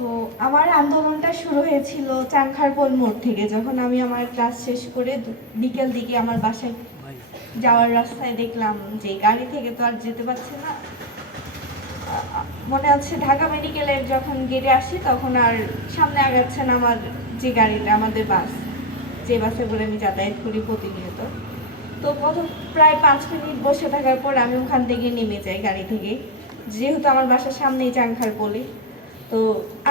তো আমার আন্দোলনটা শুরু হয়েছিল চানখারপোল মোড় থেকে, যখন আমি আমার ক্লাস শেষ করে বিকেল দিকে আমার বাসায় যাওয়ার রাস্তায় দেখলাম যে গাড়ি থেকে তো আর যেতে পারছে না। মনে হচ্ছে ঢাকা মেডিকেলের যখন গেটে আসি তখন আর সামনে আগাচ্ছে না আমার যে গাড়িটা, আমাদের বাস, যে বাসে করে আমি যাতায়াত করি প্রতিনিয়ত। তো প্রথম প্রায় 5 মিনিট বসে থাকার পর আমি ওখান থেকে নেমে যাই গাড়ি থেকে, যেহেতু আমার বাসার সামনেই চানখারপোলে। তো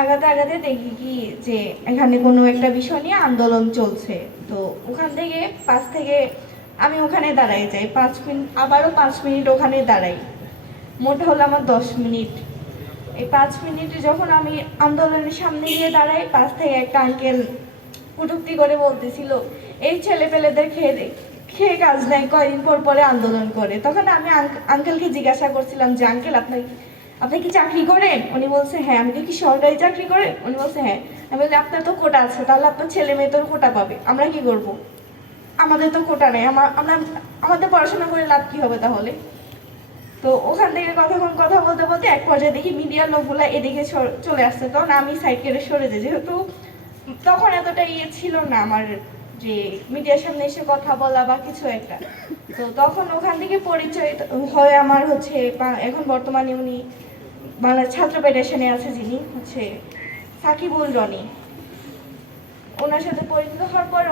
আগাতে আগাতে দেখি কি যে এখানে কোনো একটা বিষয় নিয়ে আন্দোলন চলছে। তো ওখান থেকে পাশ থেকে আমি ওখানে দাঁড়াই যাই 5 মিনিট, আবারও 5 মিনিট ওখানে দাঁড়াই, মোট হলো আমার 10 মিনিট। এই 5 মিনিটে যখন আমি আন্দোলনের সামনে গিয়ে দাঁড়াই, পাশ থেকে একটা আঙ্কেল কটূক্তি করে বলতেছিল, এই ছেলে পেলেদের খেয়ে কাজ নেই, কয়দিন পর পরে আন্দোলন করে। তখন আমি আঙ্কেলকে জিজ্ঞাসা করছিলাম যে আঙ্কেল আপনি কি চাকরি করেন? উনি বলছে হ্যাঁ। আমি কি সরকারি চাকরি করেন? উনি বলছে হ্যাঁ। আমি বলি আপনার তো কোটা আছে, তাহলে আপনার ছেলে মেয়ে তোর কোটা পাবে, আমরা কি করব? আমাদের তো কোটা নেই, আমাদের পড়াশোনা করে লাভ কি হবে তাহলে? তো ওখান থেকে কথা বলতে বলতে এক পর্যায়ে দেখি মিডিয়ার লোকগুলা এদিকে চলে আসছে। তখন আমি সাইড কেটে সরে যাই, যেহেতু তখন এতটা ছিল না আমার যে মিডিয়ার সামনে এসে কথা বলা বা কিছু একটা। তো তখন ওখান থেকে পরিচয় হয় আমার হচ্ছে, এখন বর্তমানে উনি বাংলা ছাত্র ফেডারেশনে আছে, যিনি হচ্ছে সাকিবুল রনি। ওনার সাথে পরিচিত হওয়ার পর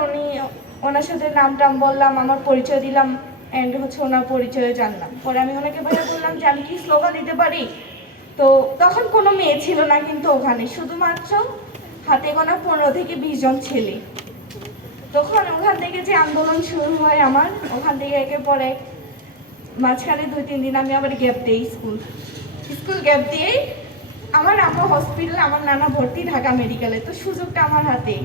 ওনার সাথে নাম টাম বললাম, আমার পরিচয় দিলাম, অ্যান্ড হচ্ছে ওনার পরিচয় জানলাম। পরে আমি ওনাকে ভাইয়া বললাম যে আমি কি স্লোগান দিতে পারি? তো তখন কোনো মেয়ে ছিল না, কিন্তু ওখানে শুধুমাত্র হাতে গোনা 15 থেকে 20 জন ছেলে। তখন ওখান থেকে যে আন্দোলন শুরু হয় আমার, ওখান থেকে একের পর এক মাঝখানে 2-3 দিন আমি আবার গ্যাপ দিই, স্কুল গ্যাপ দিয়ে আমার আম্মা হসপিটালে, আমার নানা ভর্তি ঢাকা মেডিকেলে, তো সুযোগটা আমার হাতে।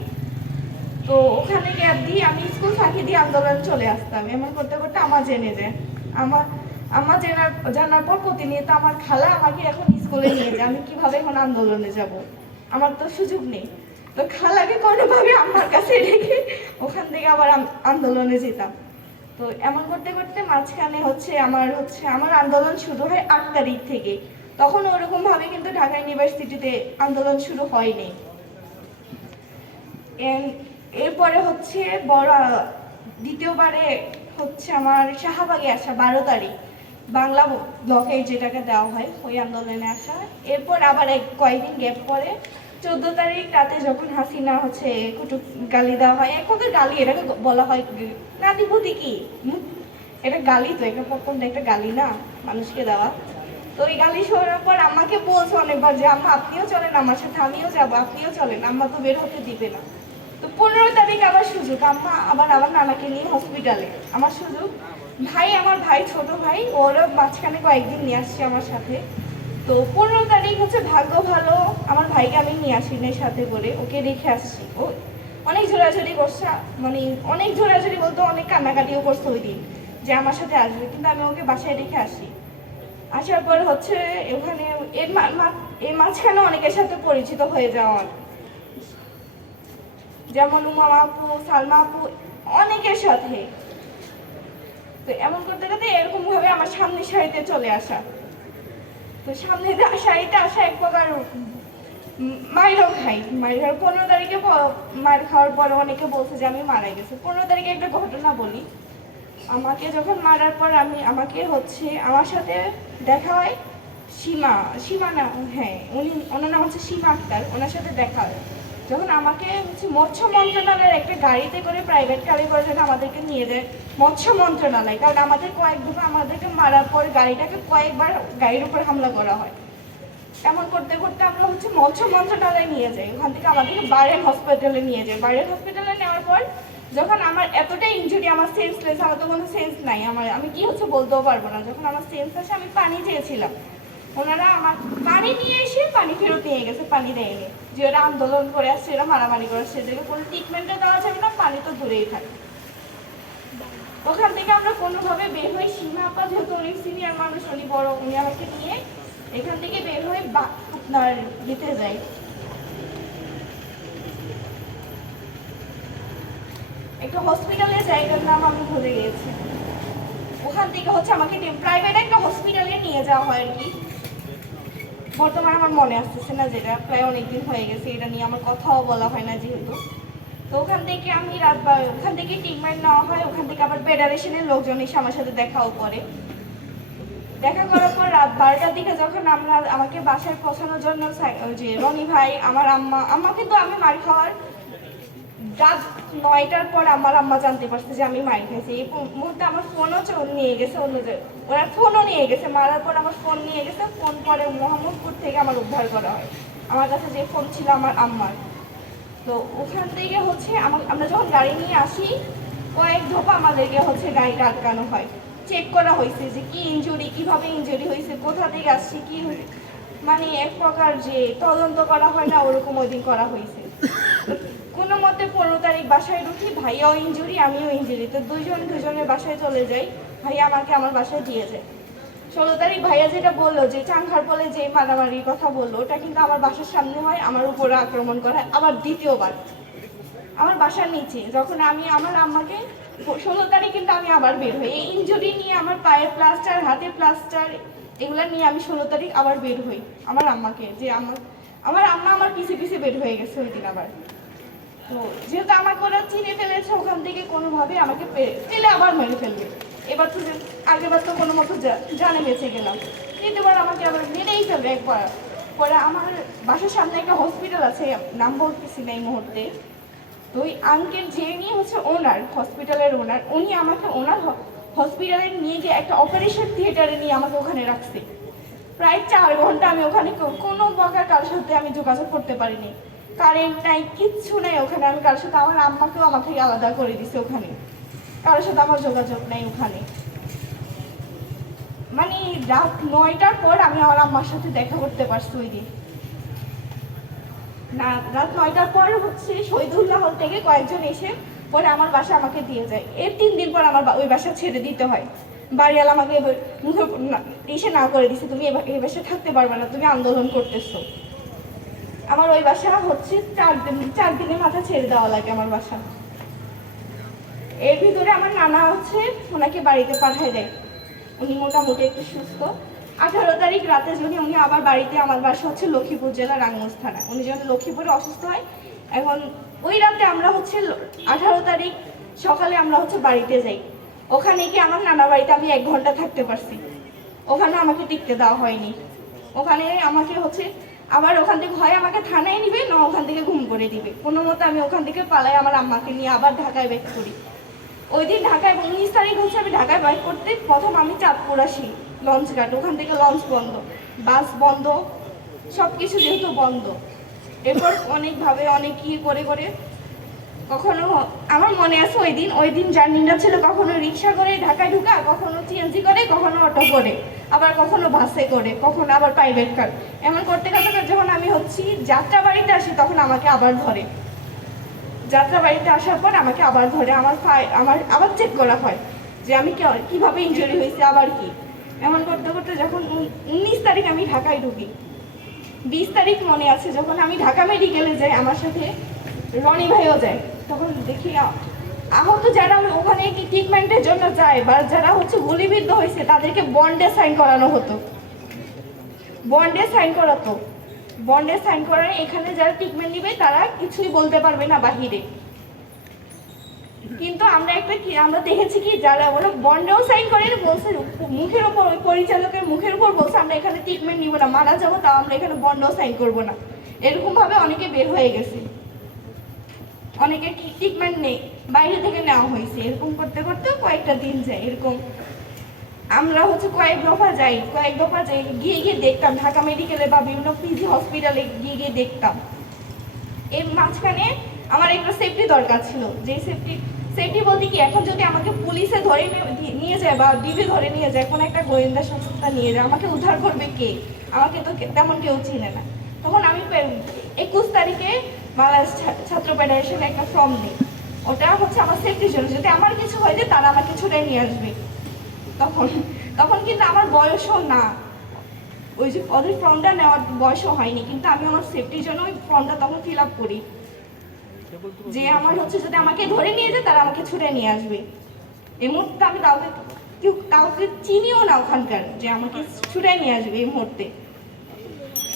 তো ওখানে গ্যাপ দিয়ে আমি স্কুল ফাঁকি দিয়ে আন্দোলন চলে আসতাম। এমন করতে করতে আমার জেনে যায়, আমার জানার পর প্রতিনিয়ত আমার খালা আমাকে এখন স্কুলে নিয়ে যায়। আমি কিভাবে এখন আন্দোলনে যাব? আমার তো সুযোগ নেই। তো খালাকে কোনোভাবে আমার কাছে রেখে ওখান থেকে আবার আন্দোলনে যেতাম। তো এমন করতে করতে মাঝখানে আমার আন্দোলন শুরু হয় 8 তারিখ থেকে। তখন ওরকম ভাবে কিন্তু ঢাকা ইউনিভার্সিটিতে আন্দোলন শুরু হয়নি। এরপরে হচ্ছে দ্বিতীয়বারে হচ্ছে আমার শাহবাগে আসা 12 তারিখ, বাংলা ব্লকে যেটাকে দেওয়া হয়, ওই আন্দোলনে আসা। এরপর আবার কয়েকদিন গ্যাপ পরে 14 তারিখ রাতে যখন হাসিনা হচ্ছে গালি দেওয়া হয়, এক কথা গালি, এটাকে বলা হয় নাতিপুতি কি, এটা গালি তো, এটা প্রথম একটা গালি না মানুষকে দেওয়া। তো এই গালি শোনার পর আমাকে বলছে অনেকবার যে আম্মা আপনিও চলেন আমার সাথে, আমিও যাবো, আপনিও চলেন, আম্মা তো বের হতে দিবে না। তো 15 তারিখ আবার সুযোগ, আম্মা আবার আমার নানাকে নিয়ে হসপিটালে, আমার সুযোগ। আমার ভাই ছোট ভাই, ওরা মাঝখানে কয়েকদিন নিয়ে আসছে আমার সাথে। তো 15 তারিখ হচ্ছে ভাগ্য ভালো, আমার ভাইকে আমি নিয়ে আসি নাই সাথে করে, ওকে রেখে আসছি। ও অনেক ঝোরাঝুরি করছে, মানে অনেক ঝোরাঝুরি বলতে অনেক কান্নাকাটিও করছে ওই দিন যে আমার সাথে আসবে, কিন্তু আমি ওকে বাসায় রেখে আসি। আসার পরে হচ্ছে ওখানে এর মাঝখানে অনেকের সাথে পরিচিত হয়ে যাওয়া, যেমন উমা আপু, সালমা আপু, অনেকের সাথে। তো এমন করতে করতে এরকম ভাবে আমার সামনের সারিতে চলে আসা। তো সামনের সারিতে আসা এক প্রকার মায়েরও খাই, 15 তারিখে মায়ের খাওয়ার পরে অনেকে বলছে যে আমি মারা গেছি। 15 তারিখে একটা ঘটনা বলি, আমাকে যখন মারার পর আমাকে হচ্ছে আমার সাথে দেখা হয় সীমা না, হ্যাঁ ওনার নাম হচ্ছে সীমা আক্তার, ওনার সাথে দেখা হয়। যখন আমাকে হচ্ছে মৎস্য মন্ত্রণালয়ের একটা গাড়িতে করে প্রাইভেট গাড়ি করে আমাদেরকে নিয়ে যায় মৎস্য মন্ত্রণালয়, কারণ আমাদেরকে মারার পর গাড়িটাকে কয়েকবার গাড়ির উপর হামলা করা হয়। এমন করতে করতে আমরা হচ্ছে মৎস্য মন্ত্রণালয়ে নিয়ে যাই, ওখান থেকে আমাদেরকে বারের হসপিটালে নিয়ে যায়। বারের হসপিটালে নেওয়ার পর যখন আমার এতটা ইনজুরি, আমার সেন্সলেস, আমার তো কোনো সেন্স নাই, আমি কি হচ্ছে বলতেও পারবো না। যখন আমার সেন্স আসে, আমি পানি চেয়েছিলাম, ওনারা আমার পানি নিয়ে এসে পানি ফেরত নিয়ে গেছে, পানি দেয়নি। যে ওরা আন্দোলন করে আসছে, এরা মারামারি করে আসছে, এদেরকে কোনো ট্রিটমেন্টও দেওয়া যাবে না, পানি তো দূরেই থাকে। ওখান থেকে আমরা কোনোভাবে বের হই, সীমা আপা যেহেতু অনেক সিনিয়র মানুষ, উনি বড়, উনি আমাকে নিয়ে এখান থেকে বের হয়ে আপনার দিতে যাই, একটা হসপিটালে জায়গার নাম আমি ভুলে গিয়েছি। ওখান থেকে হচ্ছে আমাকে প্রাইভেট একটা হসপিটালে নিয়ে যাওয়া হয় আর কি। বর্তমানে আমার মনে আসতেছে না, যেটা প্রায় অনেকদিন হয়ে গেছে, এটা নিয়ে আমার কথাও বলা হয় না যেহেতু। তো ওখান থেকে আমি ওখান থেকে ট্রিটমেন্ট নেওয়া হয়, ওখান থেকে আবার ফেডারেশনের লোকজন এসে আমার সাথে দেখাও করে। দেখা করার পর রাত 12টার দিকে যখন আমাকে বাসায় পৌঁছানোর জন্য যে রনি ভাই, আমার আম্মা কিন্তু আমি মার খাওয়ার রাত 9টার পর আমার আম্মা জানতে পারছে যে আমি মার খাইছি। এই মুহূর্তে আমার ফোনও নিয়ে গেছে, ওরা ফোনও নিয়ে গেছে, মারার পর আমার ফোন নিয়ে গেছে। ফোন পরে মোহাম্মদপুর থেকে আমার উদ্ধার করা হয়। আমার কাছে যে ফোন ছিল আমার আম্মার। তো ওখান থেকে হচ্ছে আমরা যখন গাড়ি নিয়ে আসি, কয়েক ধোপা আমাদেরকে হচ্ছে গাড়িটা আটকানো হয়, চেক করা হয়েছে যে কি ইনজুরি, কিভাবে ইনজুরি হয়েছে, কোথা থেকে আসছে, কি মানে এক প্রকার যে তদন্ত করা হয় না, ওরকম ওই দিন করা হয়েছে। কোনো মতে 15 তারিখ বাসায় ঢুকি, ভাইয়াও ইনজুরি আমিও ইনজুরি, তো দুজনের বাসায় চলে যাই। ভাইয়া আমাকে আমার বাসায় দিয়ে যায়। 16 তারিখ ভাইয়া যেটা বললো যে চাংখার বলে যে মারামারির কথা বললো, ওটা কিন্তু আমার বাসার সামনে হয়, আমার উপরে আক্রমণ করা হয় আবার দ্বিতীয়বার আমার বাসার নিচে। যখন আমি আমার আম্মাকে 16 তারিখ কিন্তু আমি আবার বের হই, এই ইনজুরি নিয়ে আমার পায়ের প্লাস্টার, হাতে প্লাস্টার, এগুলা নিয়ে আমি 16 তারিখ আবার বের হই আমার আম্মাকে, যে আমার আম্মা আমার পিছে বের হয়ে গেছে ওই দিন আবার। তো যেহেতু আমাকে ওরা চিনে ফেলেছে, ওখান থেকে কোনোভাবে আমাকে পেলে আবার মেরে ফেলবে। এবার তো আগেবার তো কোনো মতো জানে বেঁচে গেলাম, দ্বিতীয়বার আমাকে আবার মেরেই ফেলবে একবার। পরে আমার বাসার সামনে একটা হসপিটাল আছে, নাম বলতেছি না এই মুহূর্তে। তো ওই আঙ্কেল যে নিয়ে হচ্ছে ওনার হসপিটালের ওনার, উনি আমাকে ওনার হসপিটালে নিয়ে গিয়ে একটা অপারেশন থিয়েটারে নিয়ে আমাকে ওখানে রাখছে। প্রায় 4 ঘন্টা আমি ওখানে কোনো প্রকার কারোর সাথে আমি যোগাযোগ করতে পারিনি। কারেন্ট নাই, কিচ্ছু নাই ওখানে। আমি কারোর সাথে, আমার আম্মাকেও আমার থেকে আলাদা করে দিছে ওখানে, কারোর সাথে আমার যোগাযোগ নাই ওখানে। মানে রাত 9টার পর আমি আমার আম্মার সাথে দেখা করতে পারছি ওই দিন। না, রাত 9টার পর হচ্ছে শহীদুল্লাহ হল থেকে কয়েকজন এসে পরে আমার বাসা আমাকে দিয়ে যায়। এর 3 দিন পর আমার ওই বাসা ছেড়ে দিতে হয়। বাড়িওয়ালা আমাকে মুখে এসে না করে দিছে, তুমি এই বাসায় থাকতে পারবে না, তুমি আন্দোলন করতেছো। আমার ওই বাসা হচ্ছে 4 দিনের মাথা ছেড়ে দেওয়া লাগে আমার বাসা। এর ভিতরে আমার নানা হচ্ছে ওনাকে বাড়িতে পাঠিয়ে দেয়, উনি মোটামুটি একটু সুস্থ। 18 তারিখ রাতে যখন উনি আবার বাড়িতে, আমার বাসা হচ্ছে লক্ষ্মীপুর জেলা রাঙ্গঞ্জ থানা, উনি যখন লক্ষ্মীপুরে অসুস্থ হয়, এখন ওই রাতে আমরা হচ্ছে 18 তারিখ সকালে আমরা হচ্ছে বাড়িতে যাই। ওখানে গিয়ে আমার নানা বাড়িতে আমি 1 ঘন্টা থাকতে পারছি, ওখানে আমাকে টিকতে দেওয়া হয়নি। ওখানে আমাকে হচ্ছে আবার ওখান থেকে হয় আমাকে থানায় নিবে, না ওখান থেকে ঘুম করে দিবে। কোনো মতো আমি ওখান থেকে পালাই, আমার আম্মাকে নিয়ে আবার ঢাকায় ব্যাক করি। ওই দিন ঢাকায় 19 তারিখ হচ্ছে আমি ঢাকায় ব্যাক করতে, প্রথম আমি চাঁদপুর আসি লঞ্চ ঘাট, ওখান থেকে লঞ্চ বন্ধ, বাস বন্ধ, সব কিছু যেহেতু বন্ধ। এরপর অনেকভাবে অনেক কি করে কখনো আমার মনে আছে ওই দিন জার্নিটা ছিল কখনো রিক্সা করে ঢাকায় ঢুকা, কখনো সিএনজি করে, কখনো অটো করে, আবার কখনো বাসে করে, কখনো আবার প্রাইভেট কার। এমন করতে যখন আমি হচ্ছি যাত্রা বাড়িতে আসি, তখন আমাকে আবার ধরে। যাত্রা বাড়িতে আসার পর আমাকে আবার ধরে, আমার আবার চেক করা হয় যে আমি কিভাবে ইনজুরি হয়েছে, আবার কি। এমন করতে যখন 19 তারিখ আমি ঢাকায় ঢুকি, 20 তারিখ মনে আছে যখন আমি ঢাকা মেডিকেলে যাই, আমার সাথে রনি ভাইও যায়, তখন দেখি আহত যারা ওখানে ট্রিটমেন্টের জন্য যায় বা যারা হচ্ছে গুলিবিদ্ধ হয়েছে, তাদেরকে বন্ডে সাইন করানো হতো, বন্ডে সাইন করায় এখানে যারা ট্রিটমেন্ট নিবে তারা কিছুই বলতে পারবে না বাহিরে। কিন্তু আমরা দেখেছি কি, যারা ওরা বন্ডেও সাইন করে বলছে, মুখের উপর ওই পরিচালকের মুখের উপর বলছে আমরা এখানে ট্রিটমেন্ট নিব না, মারা যাবো, তাও আমরা এখানে বন্ডেও সাইন করবো না। এরকম ভাবে অনেকে বের হয়ে গেছে, অনেকে ট্রিটমেন্ট নেই, বাইরে থেকে নেওয়া হয়েছে। এরকম করতে কয়েকটা দিন যায়। এরকম আমরা হচ্ছে কয়েক দফা যাই, গিয়ে দেখতাম ঢাকা মেডিকেলে বা বিভিন্ন পিজি হসপিটালে গিয়ে দেখতাম। এর মাঝখানে আমার একটা সেফটি দরকার ছিল, যে সেফটি বলতে কি, এখন যদি আমাকে পুলিশে ধরে নিয়ে যায় বা ডিবি ধরে নিয়ে যায়, কোনো একটা গোয়েন্দা সংস্থা নিয়ে যায়, আমাকে উদ্ধার করবে কে? আমাকে তো তেমন কেউ চিনে না। তখন আমি 21 তারিখে বাংলাদেশ ছাত্র ফেডারেশনে একটা ফর্ম দিই, ওটা হচ্ছে আমার সেফটির জন্য, যদি আমার কিছু হয়ে যায় তারা আমাকে ছুটাই নিয়ে আসবে। তখন কিন্তু আমার বয়সও না, ওই যে ওদের ফর্মটা নেওয়ার বয়সও হয়নি, কিন্তু আমি আমার সেফটির জন্য ওই ফর্মটা তখন ফিল আপ করি, যে আমার হচ্ছে যদি আমাকে ধরে নিয়ে যায় তারা আমাকে ছুটে নিয়ে আসবে। এই মুহূর্তে আমি কাউকে চিনিও না ওখানকার, যে আমাকে ছুটে নিয়ে আসবে এই মুহূর্তে।